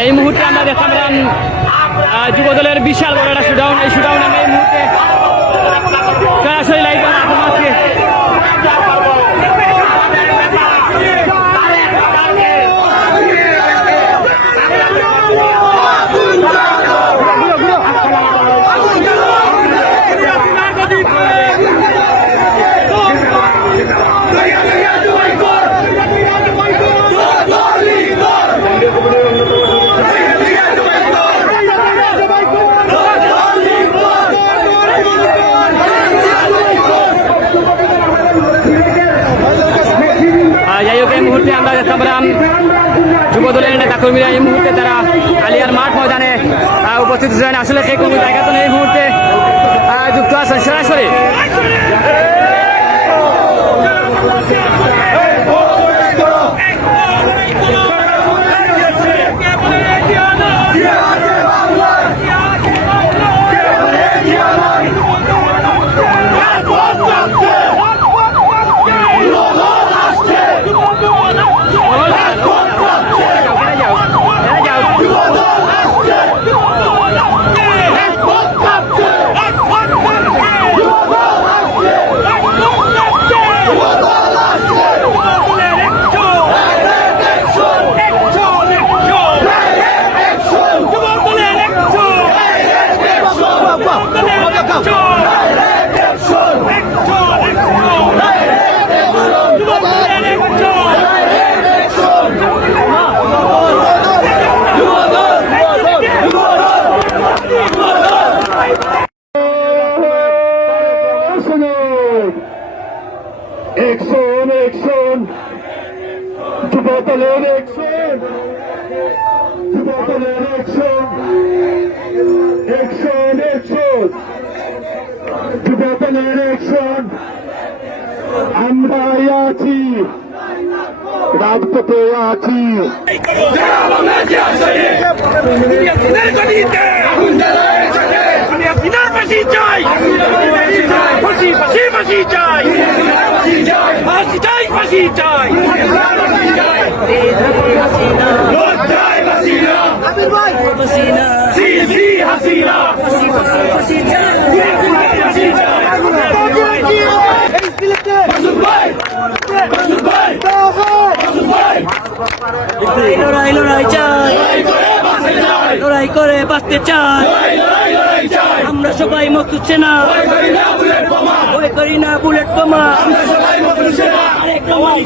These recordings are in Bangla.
এই মুহূর্তে আমরা দেখলাম যুবদলের বিশাল বড় একটা শুডাউন এই শুডাউন আমরা এই মুহূর্তে মুহূর্তে আমরা দেখতে পেলাম যুব দলের নেতা কর্মীরা এই মুহূর্তে তারা আলিয়ার মাঠ ময়দানে উপস্থিত হয়েছেন আসলে সেই কোনো জায়গা তো নেই মুহূর্তে। যুক্ত আছেন সরাসরি। Exxon, যুবদলের Exxon, যুবদলের Exxon, Exxon, Exxon, যুবদলের Exxon, আমরা আছি রাজপথে আছি চাই চাই ফাঁসি লড়াই লড়াই চাই করে বাঁচতে চাই। আমরা সবাই করি না করি না বুলেট বোমা আমরা সবাই মতো সেনা আরেক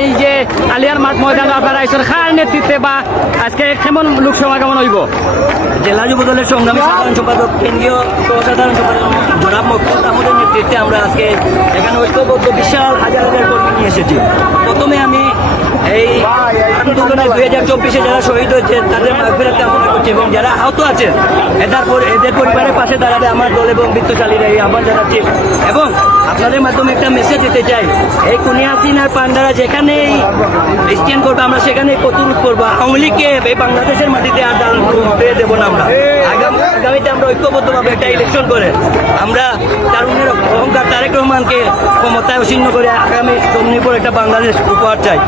এই যে আলিয়ার মাঠ ময়দানে আপনারা ঈশ্বর খার নেতৃত্বে বা আজকে কেমন লোক সমাগমন হইব? জেলা যুব দলের সংগ্রামী সাধারণ সম্পাদক, কেন্দ্রীয় সাধারণ সম্পাদক জনাব মকসুদ আহমদের নেতৃত্বে আমরা আজকে এখানে ঐক্যবদ্ধ বিশাল হাজার হাজার কর্মী নিয়ে এসেছি। প্রথমে আমি এই আন্দোলনে দুই হাজার চব্বিশে যারা শহীদ হয়েছে, তাদের মাগফিরাত কামনা করছি এবং যারা আহত আছেন, এদের পর- এদের পরিবারের পাশে দাঁড়াবে আমার দল এবং বৃত্তশালীরা, এই আহ্বান জানাচ্ছি। এবং আপনাদের মাধ্যমে একটা মেসেজ দিতে চাই, এই কুনিয়াসিন আর পান্ডারা যেখানেই স্ট্যান্ড করব আমরা সেখানে প্রতিরোধ করব। আওয়ামী লীগকে এই বাংলাদেশের মাটিতে আর দান পেয়ে দেবো না আমরা। আগামীতে আমরা ঐক্যবদ্ধভাবে একটা ইলেকশন করে আমরা তারুণের অহংকার তারেক রহমানকে ক্ষমতায় উচ্ছিন্ন করে আগামী জন্মিপুর একটা বাংলাদেশ উপহার চাই।